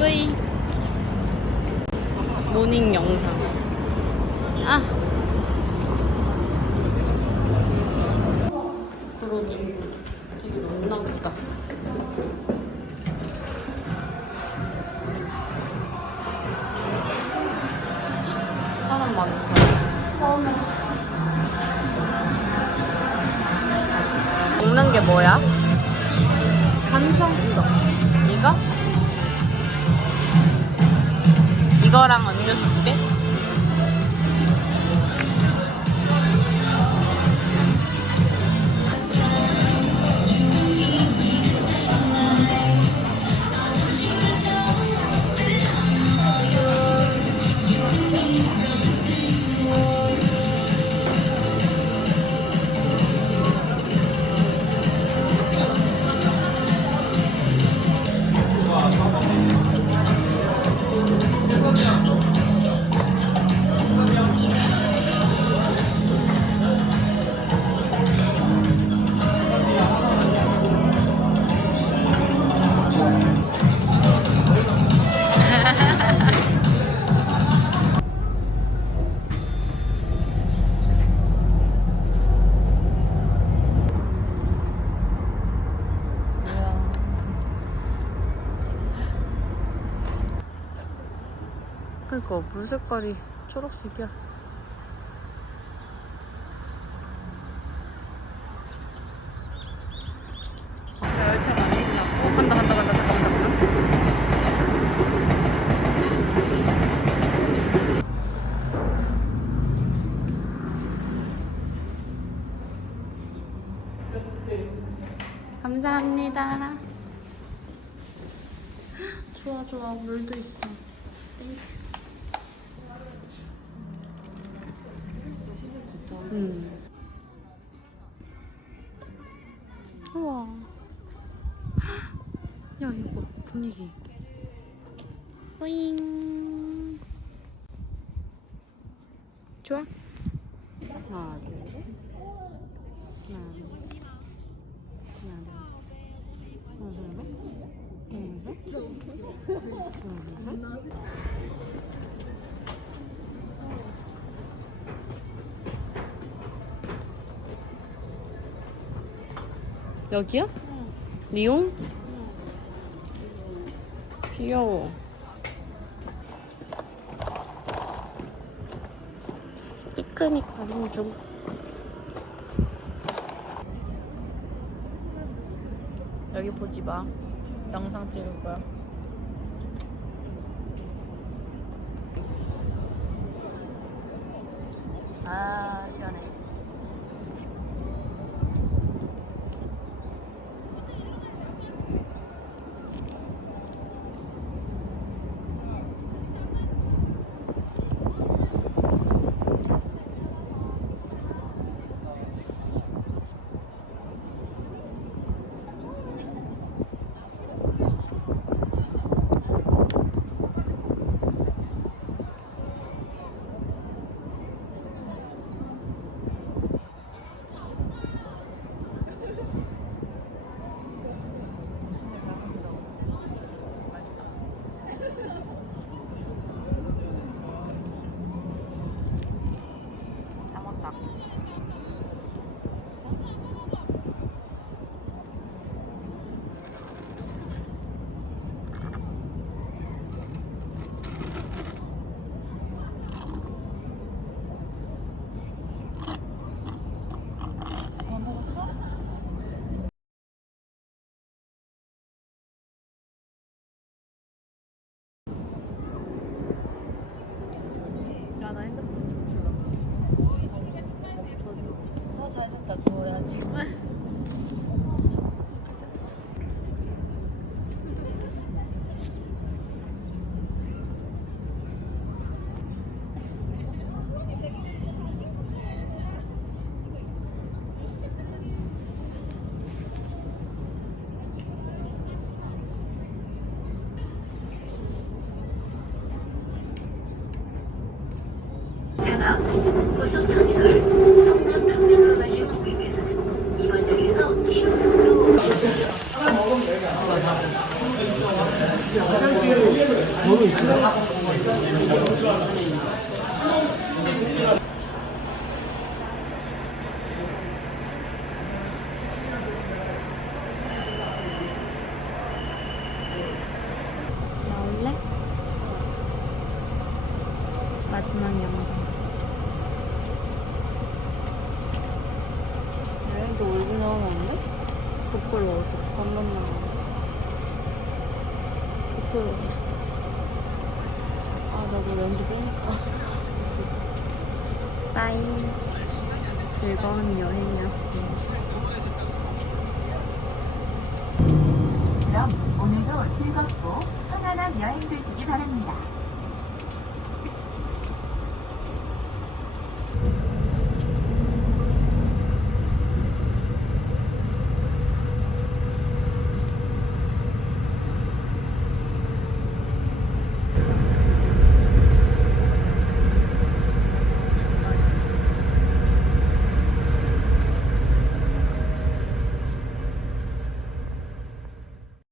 뿌이. 모닝 영상. 아. 그러니 되게 높나 보다. 사람 많다. 먹는 게 뭐야? 감성우동. 이거? 이거랑 음료수 두 개? 그러니까 물 색깔이 초록색이야. 열차가 안 지나고 간다 잠깐만. 감사합니다. 좋아 물도 있어. 땡큐. 진짜 시즌 좋다. 우와. 야 이거 분위기. 뿌잉. 좋아? 하나 둘 셋. 하나 둘 셋. 여기야? 응. 리옹? 응. 귀여워. 피크닉 가는 중. 여기 보지 마. 영상 찍을 거야. 아, 시원해. 야, 나 핸드폰 좀 주라. 잘 됐다. 줘야지. 장암 고속터미널 성남 방면으로 가신 고객께서는 이번 역에서 지금속으로 나올래? 마지막 영상. 여행도 얼굴 나오면 안 돼? 부끄러워서. 반만 나오면. 부끄러워. 아, 나도 렌즈 빼니까. 빠이. 즐거운 여행이었습니다. 그럼 오늘도 즐겁고 편안한 여행 되시기 바랍니다.